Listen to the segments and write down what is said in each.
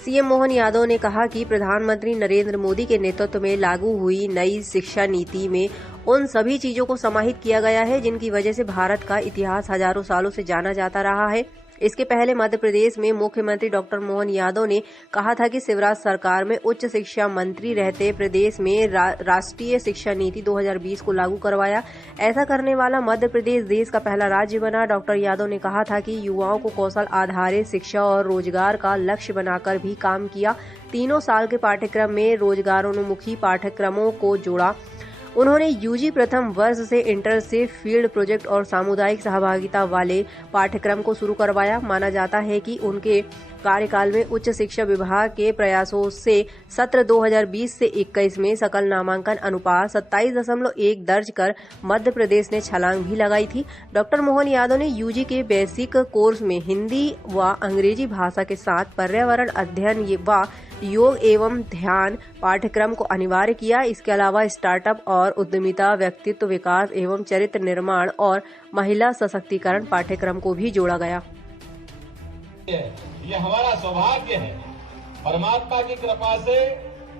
CM Mohan Yadav ने कहा कि प्रधानमंत्री नरेंद्र मोदी के नेतृत्व में लागू हुई नई शिक्षा नीति में उन सभी चीजों को समाहित किया गया है जिनकी वजह से भारत का इतिहास हजारों सालों से जाना जाता रहा है। इसके पहले मध्य प्रदेश में मुख्यमंत्री डॉक्टर मोहन यादव ने कहा था कि शिवराज सरकार में उच्च शिक्षा मंत्री रहते प्रदेश में राष्ट्रीय शिक्षा नीति 2020 को लागू करवाया। ऐसा करने वाला मध्य प्रदेश देश का पहला राज्य बना। डॉक्टर यादव ने कहा था कि युवाओं को कौशल आधारित शिक्षा और रोजगार का लक्ष्य बनाकर भी काम किया। 3 साल के पाठ्यक्रम में रोजगारोन्मुखी पाठ्यक्रमों को जोड़ा। उन्होंने यूजी प्रथम वर्ष से इंटर्नशिप, फील्ड प्रोजेक्ट और सामुदायिक सहभागिता वाले पाठ्यक्रम को शुरू करवाया। माना जाता है कि उनके कार्यकाल में उच्च शिक्षा विभाग के प्रयासों से सत्र 2020 से 21 में सकल नामांकन अनुपात 27.1 दर्ज कर मध्य प्रदेश ने छलांग भी लगाई थी। डॉक्टर मोहन यादव ने यूजी के बेसिक कोर्स में हिंदी व अंग्रेजी भाषा के साथ पर्यावरण अध्ययन व योग एवं ध्यान पाठ्यक्रम को अनिवार्य किया। इसके अलावा स्टार्टअप और उद्यमिता, व्यक्तित्व विकास एवं चरित्र निर्माण और महिला सशक्तिकरण पाठ्यक्रम को भी जोड़ा गया। ये हमारा सौभाग्य है। परमात्मा की कृपा से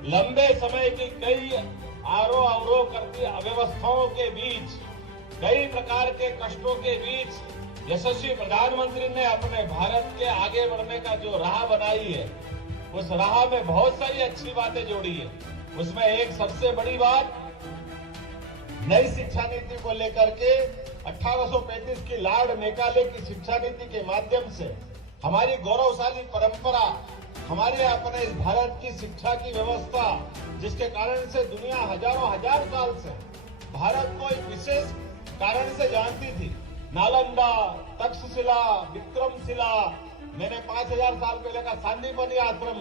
लंबे समय की कई अवरोह करती अव्यवस्थाओं के बीच, कई प्रकार के कष्टों के बीच यशस्वी प्रधानमंत्री ने अपने भारत के आगे बढ़ने का जो राह बनाई है, उस राह में बहुत सारी अच्छी बातें जोड़ी है। उसमें एक सबसे बड़ी बात नई शिक्षा नीति को लेकर के 1835 की लॉर्ड मैकाले की शिक्षा नीति के माध्यम से हमारी गौरवशाली परंपरा, हमारे अपने इस भारत की शिक्षा की व्यवस्था, जिसके कारण से दुनिया हजार साल से भारत को एक विशेष कारण से जानती थी। नालंदा, तक्षशिला, विक्रमशिला, मैंने 5000 साल पहले का सांदीपनि आश्रम,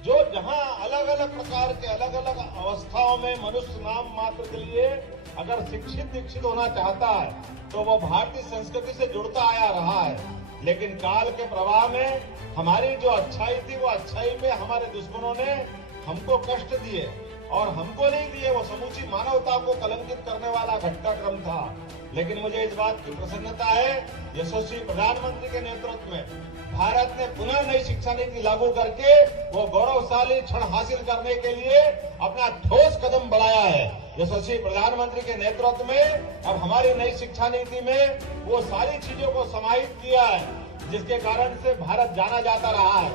जो जहां अलग अलग प्रकार के अलग अलग अवस्थाओं में मनुष्य नाम मात्र के लिए अगर शिक्षित दीक्षित होना चाहता है तो वो भारतीय संस्कृति से जुड़ता आया रहा है। लेकिन काल के प्रवाह में हमारी जो अच्छाई थी, वो अच्छाई में हमारे दुश्मनों ने हमको कष्ट दिए, और हमको नहीं दिए, वो समूची मानवता को कलंकित करने वाला घटनाक्रम था। लेकिन मुझे इस बात की प्रसन्नता है, यशस्वी प्रधानमंत्री के नेतृत्व में भारत ने पुनः नई शिक्षा नीति लागू करके वो गौरवशाली क्षण हासिल करने के लिए अपना ठोस कदम बढ़ाया है। यशस्वी प्रधानमंत्री के नेतृत्व में अब हमारी नई शिक्षा नीति में वो सारी चीजों को समाहित किया है जिसके कारण से भारत जाना जाता रहा है।